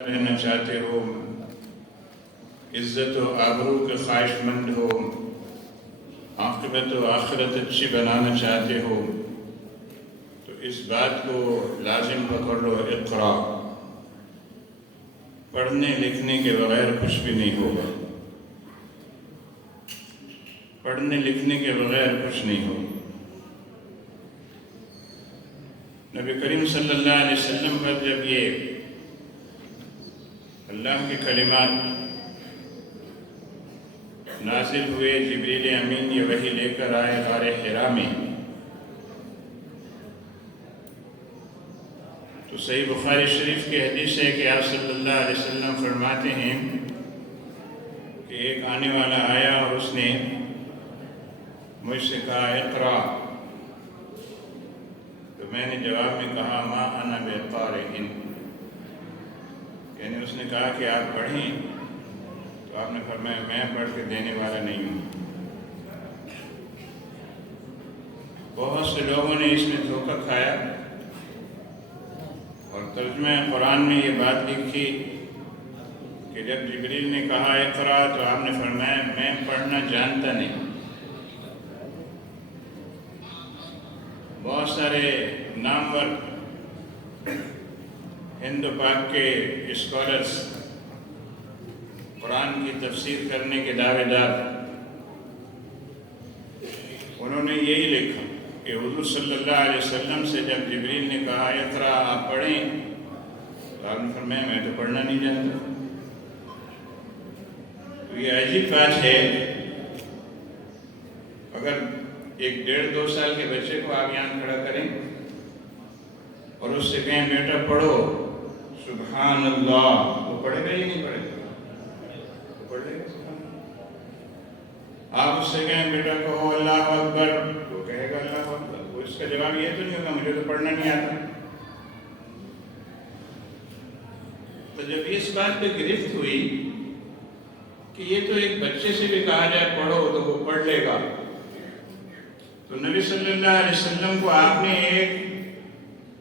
رہنا چاہتے ہو، عزت و آبرو کے خواہش مند ہو، عاقبت و آخرت اچھی بنانا چاہتے ہو تو اس بات کو لازم پکڑ لو، اقرا۔ پڑھنے لکھنے کے بغیر کچھ بھی نہیں ہوگا، پڑھنے لکھنے کے بغیر کچھ نہیں ہوگا۔ نبی کریم صلی اللہ علیہ وسلم پر جب یہ اللہ کے کلمات نازل ہوئے، جبریل امین یہ وحی لے کر آئے غار حرا میں، تو صحیح بخاری شریف کی حدیث ہے کہ آپ صلی اللہ علیہ وسلم فرماتے ہیں کہ ایک آنے والا آیا اور اس نے مجھ سے کہا اقرا، تو میں نے جواب میں کہا ما انا بقارئ، یعنی اس نے کہا کہ آپ پڑھیں، تو آپ نے فرمایا میں پڑھ کے دینے والا نہیں ہوں۔ بہت سے لوگوں نے اس میں دھوکہ کھایا اور ترجمہ قرآن میں یہ بات لکھی کہ جب جبریل نے کہا اقرا تو آپ نے فرمایا میں پڑھنا جانتا نہیں۔ بہت سارے نامور ہند و پاک کے اسکالرز، قرآن کی تفسیر کرنے کے دعوے دار، انہوں نے یہی لکھا کہ حضور صلی اللہ علیہ وسلم سے جب جبریل نے کہا اقرا آپ پڑھیں تو آپ نے فرمایا میں تو پڑھنا نہیں جانتا۔ تو یہ عجیب بات ہے، اگر ایک 1.5-2 سال کے بچے کو آپ یہاں کھڑا کریں اور اس سے کہیں بیٹا پڑھو سبحان اللہ، وہ پڑھے گا ہی نہیں پڑھے گا، پڑھے گا۔ آپ اس سے کہیں بیٹا کہو اللہ اکبر، وہ کہے گا اللہ اکبر، وہ اس کا جواب یہ تو نہیں ہوگا مجھے تو پڑھنا نہیں آتا۔ تو جب اس بات پہ گرفت ہوئی کہ یہ تو ایک بچے سے بھی کہا جائے پڑھو تو وہ پڑھ لے گا، تو نبی صلی اللہ علیہ وسلم کو آپ نے ایک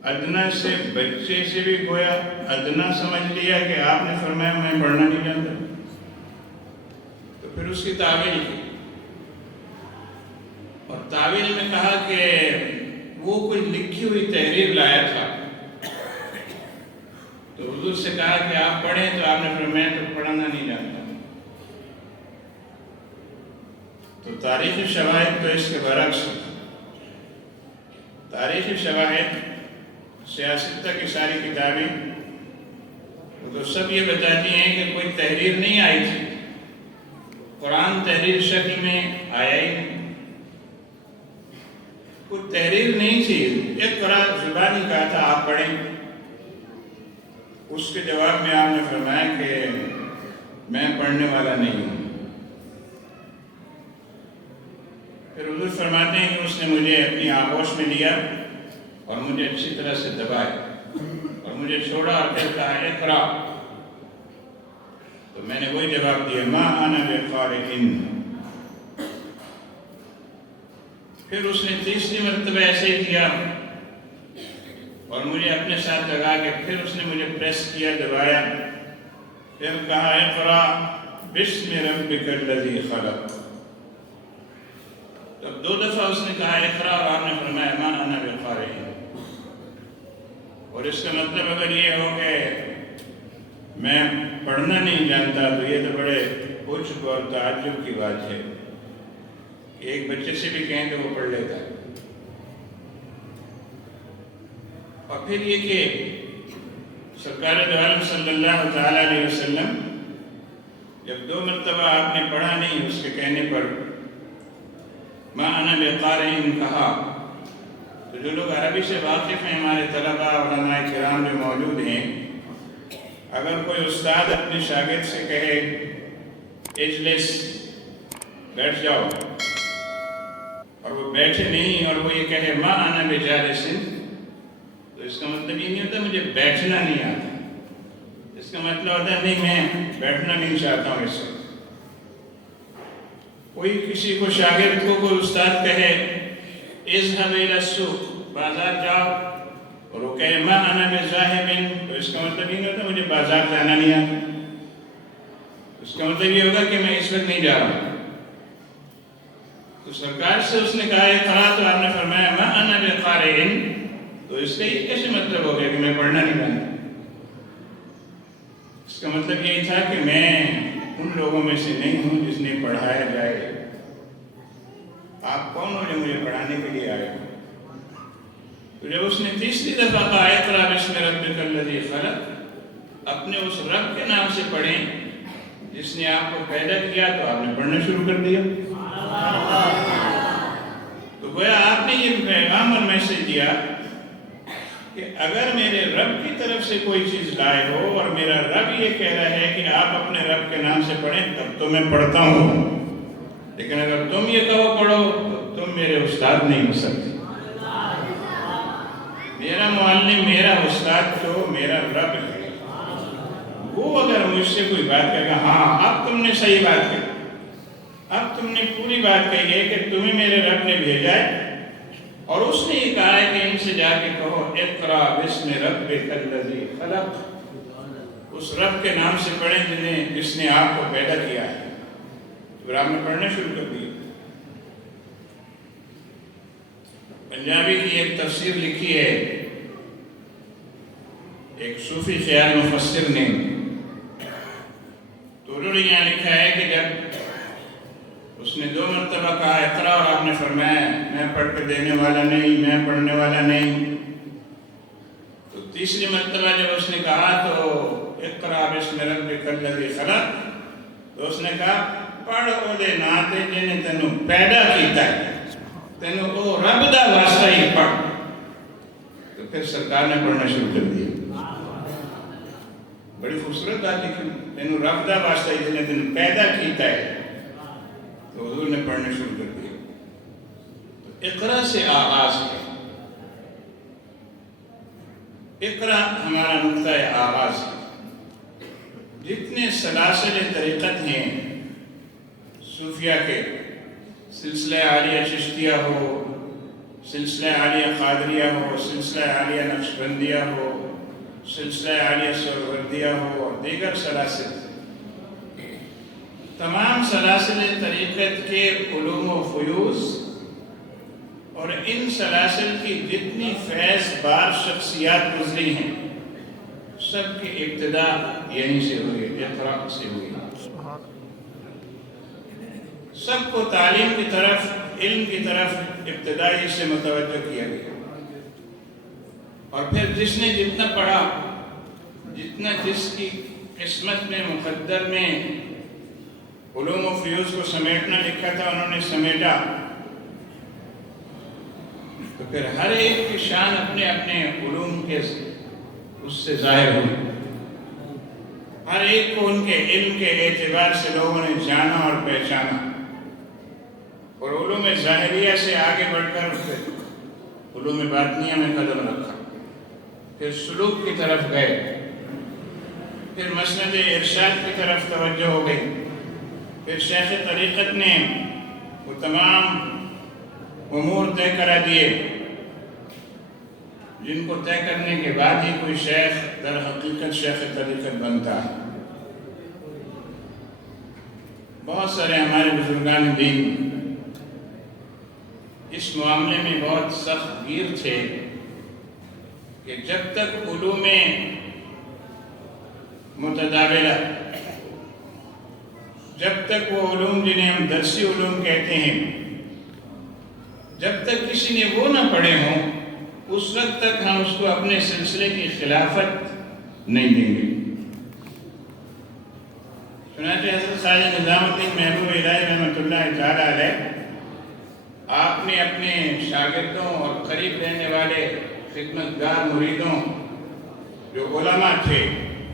ادنا سے بچے سے بھی گویا ادنا سمجھ لیا کہ آپ نے فرمایا میں پڑھنا نہیں جانتا، تو پھر اس کی تعویل کی، اور تعویل میں کہا کہ وہ کوئی لکھی ہوئی تحریر لایا تھا، تو حضور سے کہا کہ آپ پڑھیں تو آپ نے فرمایا تو پڑھنا نہیں جانتا۔ تو تاریخی شواہد تو اس کے برعکس، تاریخی شواہد سیاستہ کی ساری کتابیں وہ تو سب یہ بتاتی ہیں کہ کوئی تحریر نہیں آئی تھی، قرآن تحریر شکل میں آیا ہی نہیں، کوئی تحریر نہیں تھی، ایک قرآن زبانی کہا تھا آپ پڑھیں، اس کے جواب میں آپ نے فرمایا کہ میں پڑھنے والا نہیں ہوں۔ پھر حضور فرماتے ہیں کہ اس نے مجھے اپنی آغوش میں لیا اور مجھے اچھی طرح سے دبایا اور مجھے چھوڑا اور پھر کہا اقرا، تو میں نے وہی جواب دیا ما انا بقارئ۔ پھر اس نے تیسری مرتبہ ایسے ہی کیا اور مجھے اپنے ساتھ لگا کے پھر اس نے مجھے پریس کیا، دبایا، پھر کہا اقرا بسم ربک الذی خلق۔ تب 2 دفعہ اس نے کہا اقرا اور آپ نے فرمایا ما انا بقارئ۔ اور اس کا مطلب اگر یہ ہو کہ میں پڑھنا نہیں جانتا تو یہ تو بڑے عجب اور تعجب کی بات ہے کہ ایک بچے سے بھی کہیں تو وہ پڑھ لیتا ہے۔ اور پھر یہ کہ سرکار دو عالم صلی اللہ تعالیٰ علیہ وسلم جب 2 مرتبہ آپ نے پڑھا نہیں اس کے کہنے پر ما انا بقارئ کہا، تو جو لوگ عربی سے واقف ہیں، ہمارے طلباء علماء کرام جو موجود ہیں، اگر کوئی استاد اپنے شاگرد سے کہے اجلس بیٹھ جاؤ اور وہ بیٹھے نہیں اور وہ یہ کہے ما انا بجالس، تو اس کا مطلب یہ نہیں ہوتا مجھے بیٹھنا نہیں آتا، اس کا مطلب ہوتا ہے نہیں میں بیٹھنا نہیں چاہتا ہوں۔ اس سے کوئی کسی کو شاگرد کو کوئی استاد کہے اذهب الى السوق، بازار جاؤ، اور وہ کہے ما انا بذاہب، تو اس کا مطلب یہ نہیں ہوتا مجھے بازار جانا نہیں آتا، اس کا مطلب یہ ہوگا کہ میں اس وقت نہیں جا رہا. تو سرکار سے اس نے کہا اقرا، تو آپ نے فرمایا ما انا بقارئ، تو اس کا یہ کیسے مطلب ہو گیا کہ میں پڑھنا نہیں جانتا؟ اس کا مطلب یہی تھا کہ میں ان لوگوں میں سے نہیں ہوں جس نے پڑھایا جائے. آپ کون ہو جو مجھے پڑھانے کے لیے آئے ہو؟ تو جب اس نے تیسری دفعہ کہا اقرا بسم ربک الذی خلق، اپنے اس رب کے نام سے پڑھیں جس نے آپ کو پیدا کیا، تو آپ نے پڑھنا شروع کر دیا. تو گویا آپ نے یہ پیغام اور میسج دیا کہ اگر میرے رب کی طرف سے کوئی چیز لائے ہو اور میرا رب یہ کہہ رہا ہے کہ آپ اپنے رب کے نام سے پڑھیں، تب تو میں پڑھتا ہوں. لیکن اگر تم یہ کہو پڑھو تو تم میرے استاد نہیں ہو سکتے. میرا معلم، میرا استاد تو میرا رب ہے. وہ اگر مجھ سے کوئی بات کہے گا ہاں اب تم نے صحیح بات کہی، اب تم نے پوری بات کہی ہے کہ تمہیں میرے رب نے بھیجا ہے، اور اس نے یہ کہا ہے کہ ان سے جا کے کہو اقرا بسم ربک الذی خلق، اس رب کے نام سے پڑھیں جس نے آپ کو پیدا کیا ہے. پھر آپ نے پڑھنا شروع کر دیا. پنجابی کی ایک تفسیر لکھی ہے ایک صوفی خیال مفسر نے، تو انہوں نے یہاں لکھا ہے کہ جب اس نے 2 مرتبہ کہا اقرا اور آپ نے فرمایا میں پڑھ کے دینے والا نہیں، میں پڑھنے والا نہیں، تو تیسری مرتبہ جب اس نے کہا تو اقرا بسم ربک الذی خلق، تو اس نے کہا پڑھ او دے ناتے جنہیں تینوں پیدا کیتا ہے، تینوں او رب دا واسطہ ہی پڑھ. تو پھر سرکار نے پڑھنا شروع کر دیا. بڑی خوبصورت بات لکھی، تینوں رب دا واسطہ ہی جنہیں تینوں پیدا کیتا ہے. تو حضور نے پڑھنا شروع کر دیا. تو اقرا سے آغاز ہے. اقرا ہمارا نقطۂ آغاز ہے. جتنے سلاسل طریقت ہیں صوفیہ کے، سلسلہ عالیہ چشتیہ ہو، سلسلہ عالیہ قادریہ ہو، سلسلہ عالیہ نقشبندیہ ہو، سلسلہ عالیہ سہروردیہ ہو اور دیگر سلاسل، تمام سلاسل طریقت کے علوم و فیوز اور ان سلاسل کی جتنی فیض بار شخصیات گزری ہیں، سب کی ابتدا یہیں سے ہوئی، اقرا سے ہوئی. سب کو تعلیم کی طرف، علم کی طرف ابتدائی سے متوجہ کیا گیا. اور پھر جس نے جتنا پڑھا، جتنا جس کی قسمت میں مقدر میں علوم و فیوز کو سمیٹنا لکھا تھا انہوں نے سمیٹا. تو پھر ہر ایک کی شان اپنے اپنے علوم کے اس سے ظاہر ہوئی. ہر ایک کو ان کے علم کے اعتبار سے لوگوں نے جانا اور پہچانا، اور علوم ظاہریہ سے آگے بڑھ کر پھر علوم باطنیہ میں قدم رکھا. پھر سلوک کی طرف گئے، پھر مسند ارشاد کی طرف توجہ ہو گئی. پھر شیخ طریقت نے وہ تمام امور طے کرا دیے جن کو طے کرنے کے بعد ہی کوئی شیخ در حقیقت شیخ طریقت بنتا ہے. بہت سارے ہمارے بزرگان دین اس معاملے میں بہت سخت گیر تھے کہ جب تک علوم متداولہ، جب تک وہ علوم جنہیں ہم درسی علوم کہتے ہیں، جب تک کسی نے وہ نہ پڑھے ہوں اس وقت تک ہم اس کو اپنے سلسلے کی خلافت نہیں دیں گے. چنانچہ حضرت خواجہ نظام الدین محبوب الہی رحمۃ اللہ تعالیٰ علیہ، آپ نے اپنے شاگردوں اور قریب رہنے والے خدمت گار مریدوں جو علماء تھے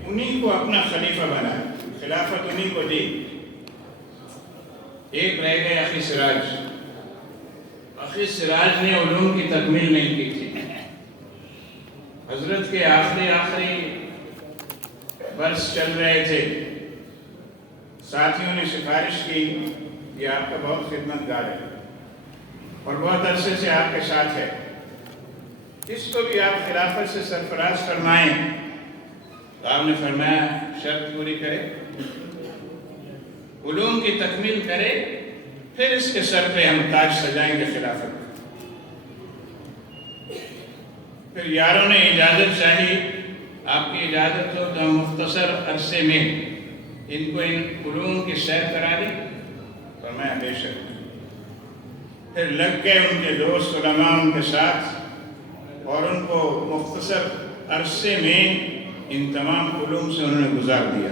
انہی کو اپنا خلیفہ بنایا، خلافت انہی کو دی. ایک رہ گئے اخی سراج. اخی سراج نے علوم کی تکمیل نہیں کی تھی. حضرت کے آخری برس چل رہے تھے، ساتھیوں نے سفارش کی کہ آپ کا بہت خدمت گار ہے اور بہت عرصے سے آپ کے ساتھ ہے، جس کو بھی آپ خلافت سے سرفراز فرمائیں تو آپ نے فرمایا شرط پوری کرے، علوم کی تکمیل کرے، پھر اس کے سر پہ ہم تاج سجائیں گے خلافت۔ پھر یاروں نے اجازت چاہی، آپ کی اجازت ہو تو ہم مختصر عرصے میں ان کو ان علوم کی سیر کرا دیں؟ فرمایا بے شک۔ پھر لگ گئے ان کے دوست علماء ان کے ساتھ اور ان کو مختصر عرصے میں ان تمام علوم سے انہوں نے گزار دیا۔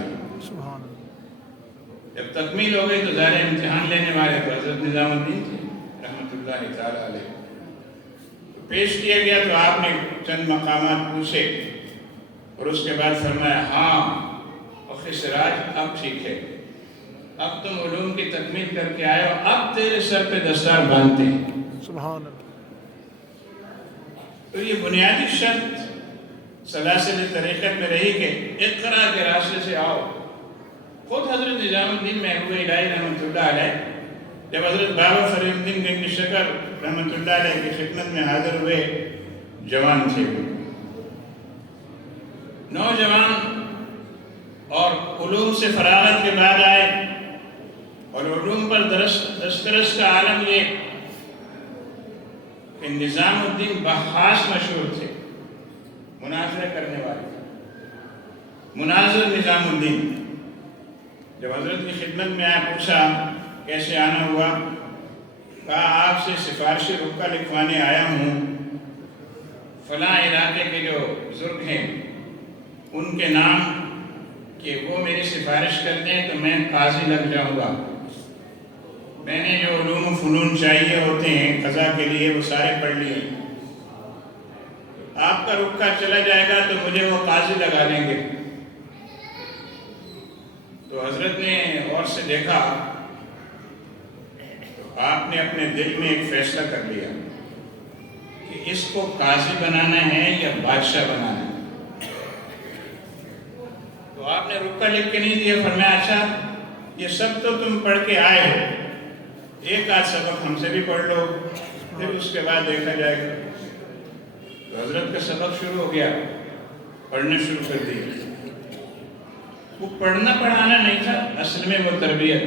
جب تکمیل ہو گئی تو ظاہر امتحان لینے والے تو حضرت نظام الدین تھے رحمۃ اللہ تعالیٰ علیہ۔ پیش کیا گیا تو آپ نے چند مقامات پوچھے اور اس کے بعد فرمایا ہاں اخی سراج اب ٹھیک ہے، اب تم علوم کی تکمیل کر کے آئے ہو، اب تیرے سر پہ دستار باندھتے ہیں۔ سبحان اللہ۔ تو یہ بنیادی شرط سلاسل طریقت میں رہی کہ اقرا کے راستے سے آؤ۔ خود حضرت نظام الدین محبوب الہی رحمۃ اللہ علیہ جب حضرت بابا فرید الدین گنج شکر رحمۃ اللہ علیہ کی خدمت میں حاضر ہوئے، جوان تھے، نوجوان، اور علوم سے فراغت کے بعد آئے اور علوم پر دسترس کا عالم یہ کہ نظام الدین بحاث مشہور تھے، مناظرے کرنے والے، مناظر نظام الدین۔ جب حضرت کی خدمت میں آیا، پوچھا کیسے آنا ہوا، کہا آپ سے سفارشی رکا لکھوانے آیا ہوں، فلاں علاقے کے جو بزرگ ہیں ان کے نام کہ وہ میری سفارش کرتے ہیں تو میں قاضی لگ جاؤں گا، میں نے جو علوم و فنون چاہیے ہوتے ہیں قضا کے لیے وہ سارے پڑھ لیے، آپ کا رکا چلا جائے گا تو مجھے وہ قاضی لگا دیں گے۔ تو حضرت نے غور سے دیکھا تو آپ نے اپنے دل میں ایک فیصلہ کر لیا کہ اس کو قاضی بنانا ہے یا بادشاہ بنانا ہے۔ تو آپ نے رکا لکھ کے نہیں دیا، فرمایا اچھا یہ سب تو تم پڑھ کے آئے ہو، ایک آدھ سبق ہم سے بھی پڑھ لو، پھر اس کے بعد دیکھا جائے گا۔ تو حضرت کا سبق شروع ہو گیا، پڑھنا شروع کر دیا۔ وہ پڑھنا پڑھانا نہیں تھا، اصل میں وہ تربیت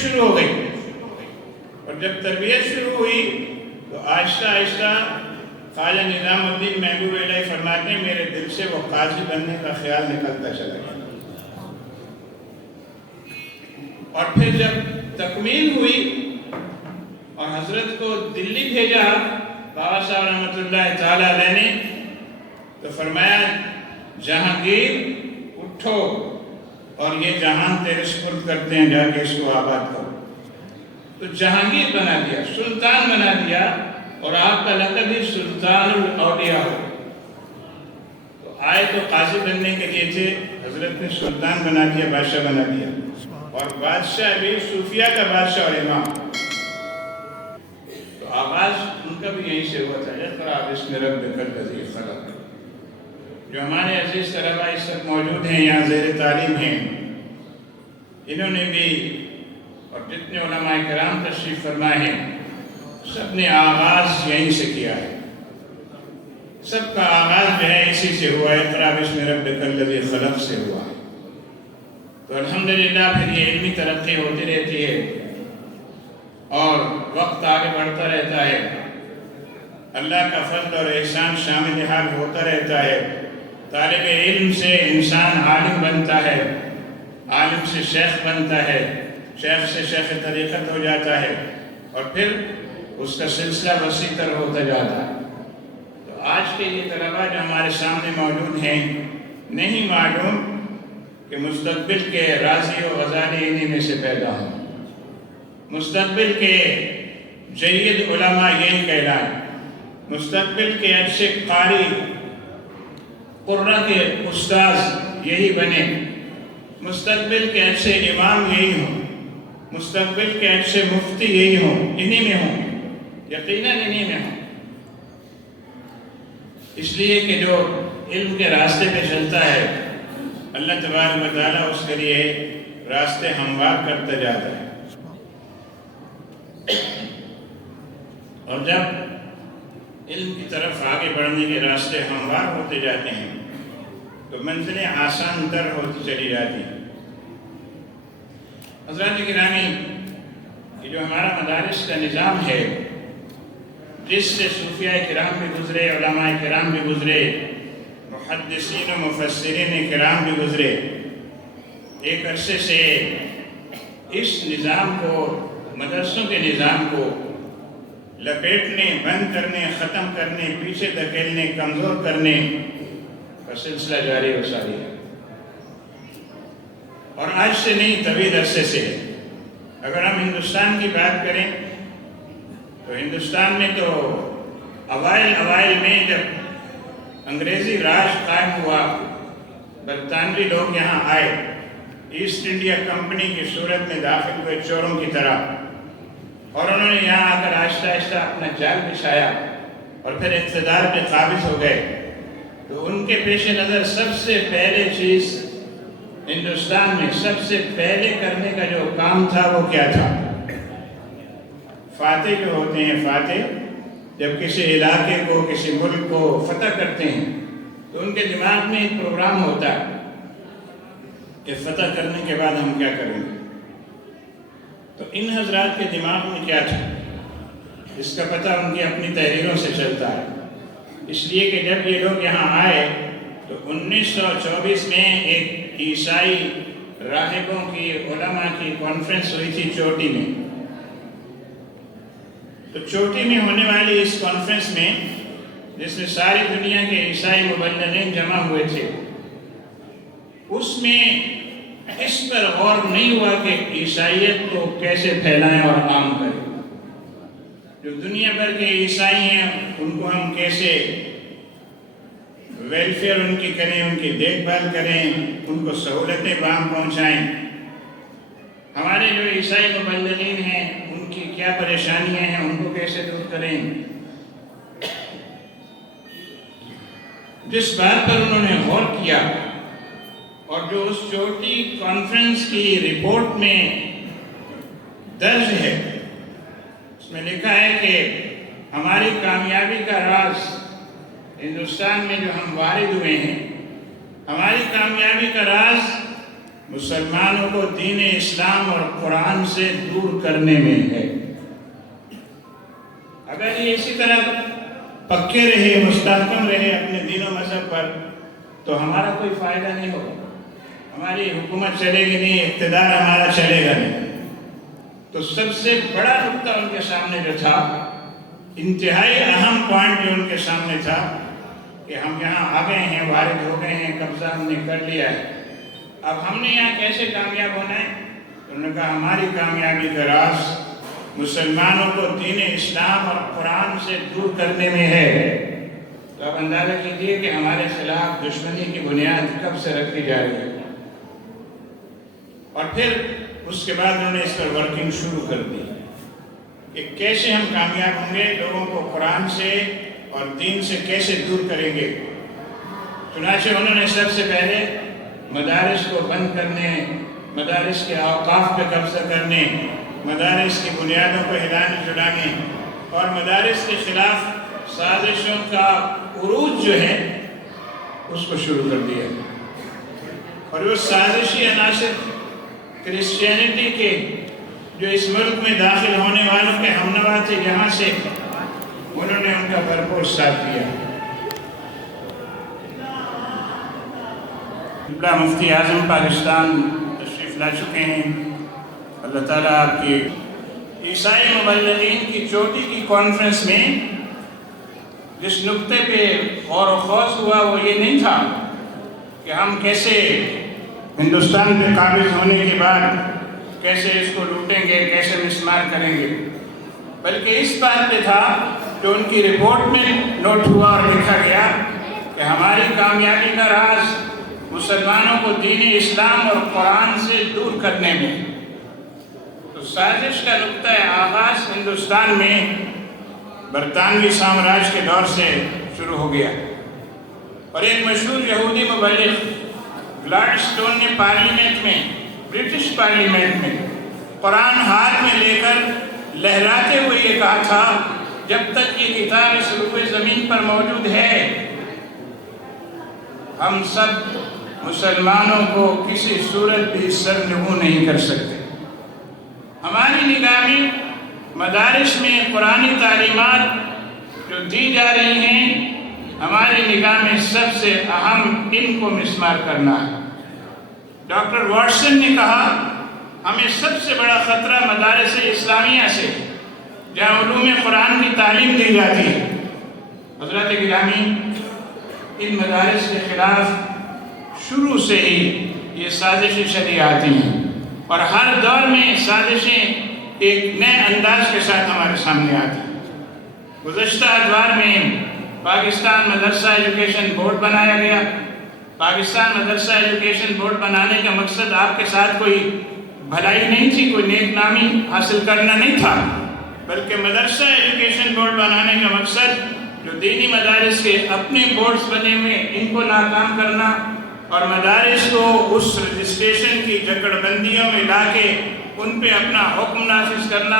شروع ہو گئی، اور جب تربیت شروع ہوئی تو آہستہ آہستہ خواجہ نظام الدین محبوب الہی فرماتے ہیں میرے دل سے وہ قاضی بننے کا خیال نکلتا چلا گیا، اور پھر جب تکمیل ہوئی اور حضرت کو دلی بھیجا بابا صاحب رحمۃ اللہ تعالیٰ علیہ نے، تو فرمایا جہانگیر اٹھو اور یہ جہان تیرے سپرد کرتے ہیں، جا کے اس کو آباد کرو۔ تو جہانگیر بنا دیا، سلطان بنا دیا، اور آپ کا لقب بھی سلطان الاولیاء ہو۔ تو آئے تو قاضی بننے کے لیے تھے، حضرت نے سلطان بنا دیا، بادشاہ بنا دیا، اور بادشاہ بھی صوفیہ کا بادشاہ اور امام۔ تو آغاز ان کا بھی یہیں سے ہوا تھا، اقرأ باسم ربک الذی خلق۔ جو ہمارے عزیز طلباء اس وقت موجود ہیں، یہاں زیر تعلیم ہیں، انہوں نے بھی اور جتنے علماء کرام تشریف فرمائے ہیں سب نے آغاز یہیں سے کیا ہے، سب کا آغاز جو ہے اسی سے ہوا ہے، اقرأ باسم ربک الذی خلق سے ہوا ہے۔ تو الحمدللہ پھر یہ علمی ترقی ہوتی رہتی ہے اور وقت آگے بڑھتا رہتا ہے، اللہ کا فضل اور احسان شامل حال ہوتا رہتا ہے۔ طالب علم سے انسان عالم بنتا ہے، عالم سے شیخ بنتا ہے، شیخ سے شیخ طریقت ہو جاتا ہے، اور پھر اس کا سلسلہ وسیع تر ہوتا جاتا ہے۔ تو آج کے یہ طلباء جو ہمارے سامنے موجود ہیں، نہیں معلوم کہ مستقبل کے راضی و غزالی انہی میں سے پیدا ہوں، مستقبل کے جید علماء یہی کہلائیں، مستقبل کے اچھے قاری قرہ کے استاذ یہی بنے، مستقبل کے اچھے امام یہی ہوں، مستقبل کے اچھے مفتی یہی ہوں، انہی میں ہوں، یقیناً انہی میں ہوں۔ اس لیے کہ جو علم کے راستے پہ چلتا ہے اللہ تبارک و تعالیٰ اس کے لیے راستے ہموار کرتا جاتا ہے۔ اور جب علم کی طرف آگے بڑھنے کے راستے ہموار ہوتے جاتے ہیں تو منزلیں آسان تر ہوتی چلی جاتی ہیں۔ حضرات گرامی، یہ جو ہمارا مدارس کا نظام ہے، جس سے صوفیاء کرام بھی گزرے، علماء کرام بھی گزرے، محدثین و مفسرین کرام بھی گزرے، ایک عرصے سے اس نظام کو، مدرسوں کے نظام کو لپیٹنے، بند کرنے، ختم کرنے، پیچھے دھکیلنے، کمزور کرنے کا سلسلہ جاری و ساری ہے، اور آج سے نہیں طویل عرصے سے ہے۔ اگر ہم ہندوستان کی بات کریں تو ہندوستان میں تو اوائل میں جب انگریزی راج قائم ہوا، برطانوی لوگ یہاں آئے، ایسٹ انڈیا کمپنی کی صورت میں داخل ہوئے چوروں کی طرح، اور انہوں نے یہاں آ کر آہستہ آہستہ اپنا جال بچھایا اور پھر اقتدار پہ قابض ہو گئے، تو ان کے پیش نظر سب سے پہلے چیز ہندوستان میں سب سے پہلے کرنے کا جو کام تھا وہ کیا تھا؟ فاتح جو ہوتے ہیں، فاتح جب کسی علاقے کو، کسی ملک کو فتح کرتے ہیں تو ان کے دماغ میں ایک پروگرام ہوتا ہے کہ فتح کرنے کے بعد ہم کیا کریں گے۔ تو ان حضرات کے دماغ میں کیا تھا، اس کا پتہ ان کی اپنی تحریروں سے چلتا ہے، اس لیے کہ جب یہ لوگ یہاں آئے تو 1924 میں ایک عیسائی راہبوں کی، علماء کی کانفرنس ہوئی تھی چوٹی میں۔ تو چوٹی میں ہونے والی اس کانفرنس میں، جس میں ساری دنیا کے عیسائی مبلغین جمع ہوئے تھے، اس میں اس پر غور نہیں ہوا کہ عیسائیت کو کیسے پھیلائیں اور عام کریں۔ جو دنیا بھر کے عیسائی ہیں ان کو ہم کیسے ویلفیئر ان کی کریں، ان کی دیکھ بھال کریں، ان کو سہولتیں باہم پہنچائیں۔ ہمارے جو عیسائی مبلغین ہیں ان کی کیا پریشانیاں ہیں، ان کو کیسے دور کریں۔ جس بات پر انہوں نے غور کیا اور جو اس چوٹی کانفرنس کی رپورٹ میں درج ہے، اس میں لکھا ہے کہ ہماری کامیابی کا راز، ہندوستان میں جو ہم وارد ہوئے ہیں، ہماری کامیابی کا راز مسلمانوں کو دین اسلام اور قرآن سے دور کرنے میں ہے۔ اگر یہ اسی طرح پکے رہے، مستحکم رہے اپنے دین و مذہب پر، تو ہمارا کوئی فائدہ نہیں ہوگا، ہماری حکومت چلے گی نہیں، اقتدار ہمارا چلے گا نہیں۔ تو سب سے بڑا نقطہ ان کے سامنے جو تھا، انتہائی اہم پوائنٹ جو ان کے سامنے تھا کہ ہم یہاں آ گئے ہیں، وارد ہو گئے ہیں، قبضہ ہم نے کر لیا ہے، اب ہم نے یہاں کیسے کامیاب ہونا ہے؟ انہوں نے کہا ہماری کامیابی کا راز مسلمانوں کو دین اسلام اور قرآن سے دور کرنے میں ہے۔ تو اب اندازہ کیجیے کہ ہمارے خلاف دشمنی کی بنیاد کب سے رکھی جا رہی ہے۔ اور پھر اس کے بعد انہوں نے اس پر ورکنگ شروع کر دی کہ کیسے ہم کامیاب ہوں گے، لوگوں کو قرآن سے اور دین سے کیسے دور کریں گے۔ چنانچہ انہوں نے سب سے پہلے مدارس کو بند کرنے، مدارس کے اوقاف پہ قبضہ کرنے، مدارس کی بنیادوں کو ہلانے جلانے اور مدارس کے خلاف سازشوں کا عروج جو ہے اس کو شروع کر دیا۔ اور وہ سازشی عناصر کرسچینٹی کے جو اس ملک میں داخل ہونے والوں کے ہمنوا تھے، یہاں سے انہوں نے ان کا بھرپور ساتھ دیا۔ مفتی اعظم پاکستان تشریف لا چکے ہیں، اللہ تعالیٰ آپ کی عیسائی مبلغین کی چوٹی کی کانفرنس میں جس نقطے پہ غور و خوض ہوا وہ یہ نہیں تھا کہ ہم کیسے ہندوستان پہ قابض ہونے کے بعد کیسے اس کو لوٹیں گے، کیسے مسمار کریں گے، بلکہ اس بات پہ تھا جو ان کی رپورٹ میں نوٹ ہوا اور لکھا گیا کہ ہماری کامیابی کا راز مسلمانوں کو دین اسلام اور قرآن سے دور کرنے میں۔ تو سازش کا نقطہ آغاز ہندوستان میں برطانوی سامراج کے دور سے شروع ہو گیا، اور ایک مشہور یہودی مبلغ گلاڈ سٹون نے پارلیمنٹ میں، برٹش پارلیمنٹ میں قرآن ہاتھ میں لے کر لہراتے ہوئے یہ کہا تھا جب تک یہ کتاب اس روئے زمین پر موجود ہے، ہم سب مسلمانوں کو کسی صورت بھی سرنگو نہیں کر سکتے۔ ہماری نگاہ میں مدارس میں قرآنی تعلیمات جو دی جا رہی ہیں، ہماری نگاہ میں سب سے اہم ان کو مسمار کرنا ہے۔ ڈاکٹر واٹسن نے کہا ہمیں سب سے بڑا خطرہ مدارس اسلامیہ سے، جہاں علوم قرآن کی تعلیم دی جاتی ہے۔ حضرات گرامی، ان مدارس کے خلاف شروع سے ہی یہ سازشیں چلی آتی ہیں، اور ہر دور میں سازشیں ایک نئے انداز کے ساتھ ہمارے سامنے آتی ہیں۔ گزشتہ ادوار میں پاکستان مدرسہ ایجوکیشن بورڈ بنایا گیا۔ پاکستان مدرسہ ایجوکیشن بورڈ بنانے کا مقصد آپ کے ساتھ کوئی بھلائی نہیں تھی، کوئی نیک نامی حاصل کرنا نہیں تھا، بلکہ مدرسہ ایجوکیشن بورڈ بنانے کا مقصد جو دینی مدارس کے اپنے بورڈز بنے ہوئے ان کو ناکام کرنا، اور مدارس کو اس رجسٹریشن کی جکڑ بندیوں میں لا کے ان پہ اپنا حکم نافذ کرنا،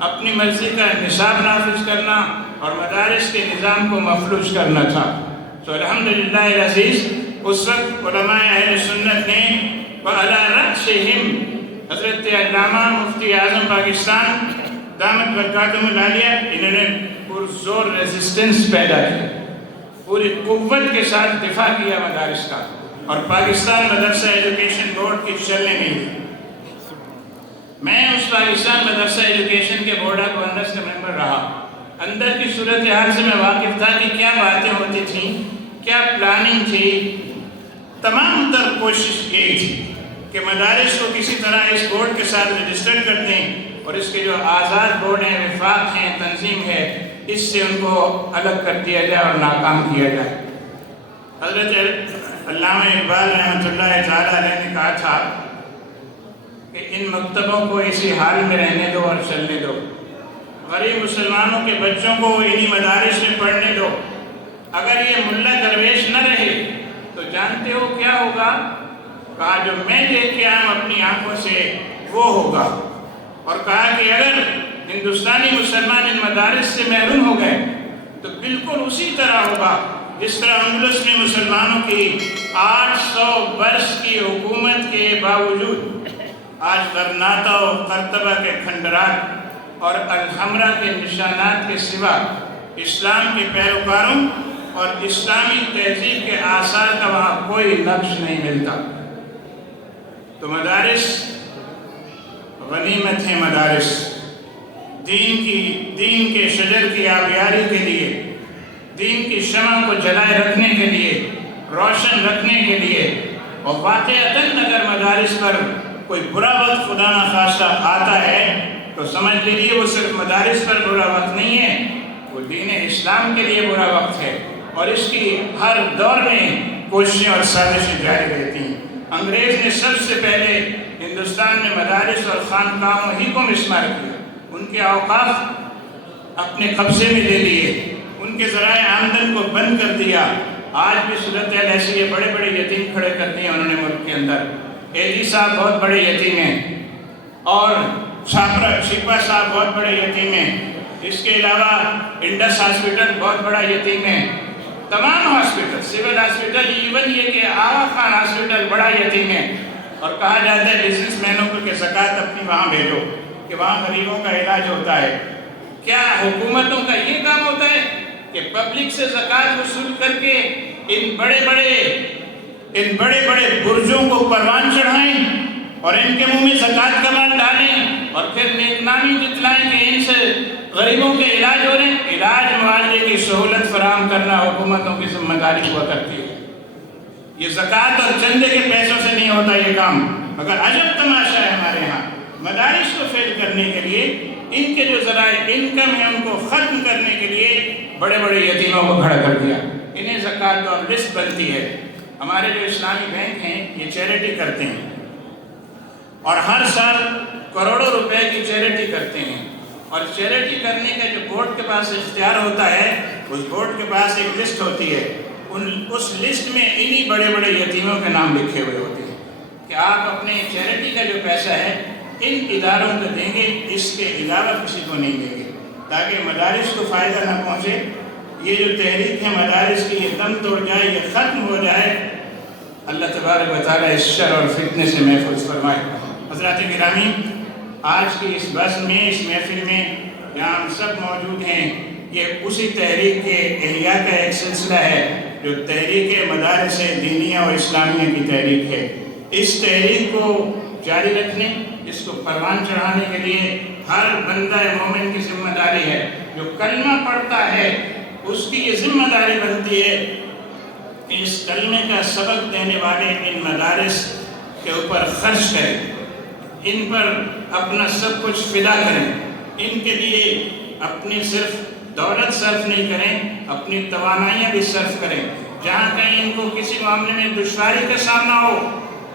اپنی مرضی کا نصاب نافذ کرنا اور مدارس کے نظام کو مفلوج کرنا تھا۔ تو الحمدللہ العزیز، اس وقت علماء اہل سنت نے وعلی رأسہم حضرت علامہ مفتی اعظم پاکستان دامت برکاتہم العالیہ، انہوں نے پرزور ریزسٹنس پیدا کی، پوری قوت کے ساتھ دفاع کیا مدارس کا، اور پاکستان مدرسہ ایجوکیشن بورڈ کی چلنے نہیں دی۔ میں اس پاکستان مدرسہ ایجوکیشن کے بورڈ آف گورنرز کا ممبر رہا۔ اندر کی صورتحال سے میں واقف تھا کہ کیا باتیں ہوتی تھیں، کیا پلاننگ تھی۔ تمام تر کوشش یہی تھی کہ مدارس کو کسی طرح اس بورڈ کے ساتھ رجسٹر کر دیں، اور اس کے جو آزاد بورڈ ہیں، وفاق ہیں، تنظیم ہے، اس سے ان کو الگ کر دیا جائے اور ناکام کیا جائے۔ حضرت علامہ اقبال رحمۃ اللہ تعالیٰ علیہ نے کہا تھا کہ ان مکتبوں کو اسی حال میں رہنے دو اور چلنے دو، غریب مسلمانوں کے بچوں کو انہی مدارس میں پڑھنے دو۔ اگر یہ ملا درویش نہ رہے تو جانتے ہو کیا ہوگا؟ کہا جو میں دیکھ کے آیا اپنی آنکھوں سے وہ ہوگا، اور کہا کہ اگر ہندوستانی مسلمان ان مدارس سے محروم ہو گئے تو بالکل اسی طرح ہوگا جس طرح اندلس میں مسلمانوں کی 800 برس کی حکومت کے باوجود آج غرناطہ و قرطبہ کے کھنڈرات اور الحمرہ کے نشانات کے سوا اسلام کے پیروکاروں اور اسلامی تہذیب کے آثار کا وہاں کوئی نقش نہیں ملتا۔ تو مدارس غنیمت ہیں، مدارس دین کے شجر کی آبیاری کے لیے، دین کی شمع کو جلائے رکھنے کے لیے، روشن رکھنے کے لیے، اور واقعتاً اگر مدارس پر کوئی برا وقت خدا نخواستہ آتا ہے تو سمجھ لیجیے وہ صرف مدارس پر برا وقت نہیں ہے، وہ دین اسلام کے لیے برا وقت ہے، اور اس کی ہر دور میں کوششیں اور سازشیں جاری رہتی ہیں۔ انگریز نے سب سے پہلے ہندوستان میں مدارس اور خانقاہوں ہی کو مسمار کیا، ان کے اوقاف اپنے قبضے میں لے لیے، ان کے ذرائع آمدن کو بند کر دیا۔ آج بھی صورتحال ایسی ہے، بڑے بڑے یتیم کھڑے کر دیے انہوں نے ملک کے اندر۔ اے جی صاحب بہت بڑے یتیم ہیں، اور شیپا صاحب بہت بڑے یتیم ہیں، اس کے علاوہ انڈس ہاسپٹل بہت بڑا یتیم ہے، تمام ہاسپٹل، سول ہاسپٹل، ایون یہ کہ آغا خان ہاسپٹل بڑا یتیم ہے، اور کہا جاتا ہے بزنس مینوں کو کہ زکوٰۃ اپنی وہاں بھیجو کہ وہاں غریبوں کا علاج ہوتا ہے۔ کیا حکومتوں کا یہ کام ہوتا ہے کہ پبلک سے زکوٰۃ وصول کر کے ان بڑے بڑے برجوں کو پروان چڑھائیں اور ان کے منہ میں زکوٰۃ کا مال ڈالیں اور پھر نیک نامی جتلائیں کہ ان سے غریبوں کے علاج ہو رہے ہیں؟ علاج معالجے کی سہولت فراہم کرنا حکومتوں کی ذمہ داری ہوا کرتی ہے۔ یہ زکوٰۃ اور چندے کے پیسوں سے نہیں ہوتا یہ کام، مگر عجب تماشا ہے ہمارے ہاں مدارس کو فیل کرنے کے لیے، ان کے جو ذرائع انکم ہیں ان کو ختم کرنے کے لیے بڑے بڑے یتیموں کو کھڑا کر دیا۔ انہیں زکوٰۃ اور لسٹ بنتی ہے۔ ہمارے جو اسلامی بینک ہیں یہ چیریٹی کرتے ہیں، اور ہر سال کروڑوں روپے کی چیریٹی کرتے ہیں، اور چیریٹی کرنے کا جو بورڈ کے پاس اختیار ہوتا ہے، اس بورڈ کے پاس ایک لسٹ ہوتی ہے، اس لسٹ میں انہی بڑے بڑے یتیموں کے نام لکھے ہوئے ہوتے ہیں کہ آپ اپنے چیریٹی کا جو پیسہ ہے ان اداروں کو دیں گے، اس کے علاوہ کسی کو نہیں دیں گے۔ تاکہ مدارس کو فائدہ نہ پہنچے. یہ جو تحریک ہے مدارس کی یہ دم توڑ جائے, یہ ختم ہو جائے. اللہ تبارک و تعالیٰ اس شر اور فتنے سے محفوظ فرمائے. حضرات گرامی, آج کی اس بزم میں, اس محفل میں جہاں ہم سب موجود ہیں, یہ اسی تحریک کے احیاء کا ایک سلسلہ ہے جو تحریک مدارس دینیہ و اسلامیہ کی تحریک ہے. اس تحریک کو جاری رکھنے, اس کو پروان چڑھانے کے لیے ہر بندہ مومن کی ذمہ داری ہے. جو کلمہ پڑھتا ہے اس کی یہ ذمہ داری بنتی ہے کہ اس کلمے کا سبق دینے والے ان مدارس کے اوپر خرچ کریں, ان پر اپنا سب کچھ فدا کریں, ان کے لیے اپنی صرف دولت صرف نہیں کریں, اپنی توانائیاں بھی صرف کریں. جہاں کہیں ان کو کسی معاملے میں دشواری کا سامنا ہو,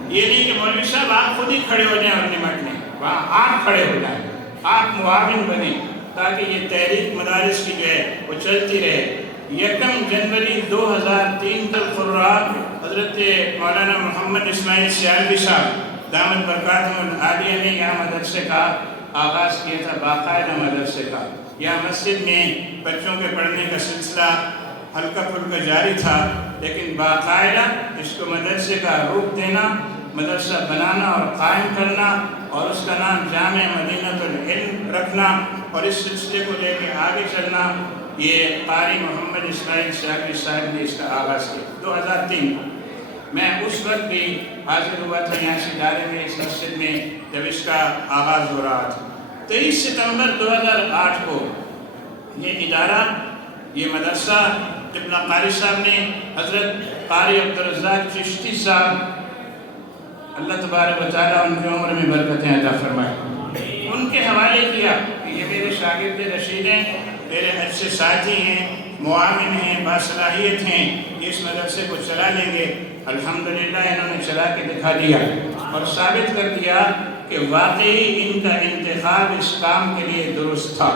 یہ نہیں کہ مولوی صاحب آپ خود ہی کھڑے ہو جائیں اور نمٹ لیں, وہاں آپ کھڑے ہو جائیں, آپ معاون بنیں تاکہ یہ تحریک مدارس کی جو ہے وہ چلتی رہے. 1 جنوری 2003 تک حضرت مولانا محمد اسماعیل سیالوی صاحب دامت برکاتہم العالیہ نے یہاں مدرسے کا آغاز کیا تھا, باقاعدہ مدرسے کا. یہاں مسجد میں بچوں کے پڑھنے کا سلسلہ ہلکا پھلکا جاری تھا, لیکن باقاعدہ اس کو مدرسے کا روپ دینا, مدرسہ بنانا اور قائم کرنا, اور اس کا نام جامع مدینۃ العلم رکھنا, اور اس سلسلے کو لے کے آگے چلنا, یہ قاری محمد اسماعیل سیالوی صاحب نے اس کا آغاز کیا 2003. میں اس وقت بھی حاضر ہوا تھا یہاں سے ادارے میں, اس مسجد میں, جب اس کا آغاز ہو رہا تھا. 23 ستمبر 2008 کو یہ ادارہ, یہ مدرسہ ابن قاری صاحب نے حضرت قاری عبدالرزاق چشتی صاحب, اللہ تبارک و تعالیٰ ان کی عمر میں برکتیں عطا فرمائے, ان کے حوالے کیا کہ یہ میرے شاگرد رشید ہیں, میرے اچھے ساتھی ہیں, معاون ہیں, باصلاحیت ہیں, اس مدرسے کو چلا لیں گے. الحمدللہ انہوں نے چلا کے دکھا دیا اور ثابت کر دیا کہ واقعی ان کا انتخاب اس کام کے لیے درست تھا.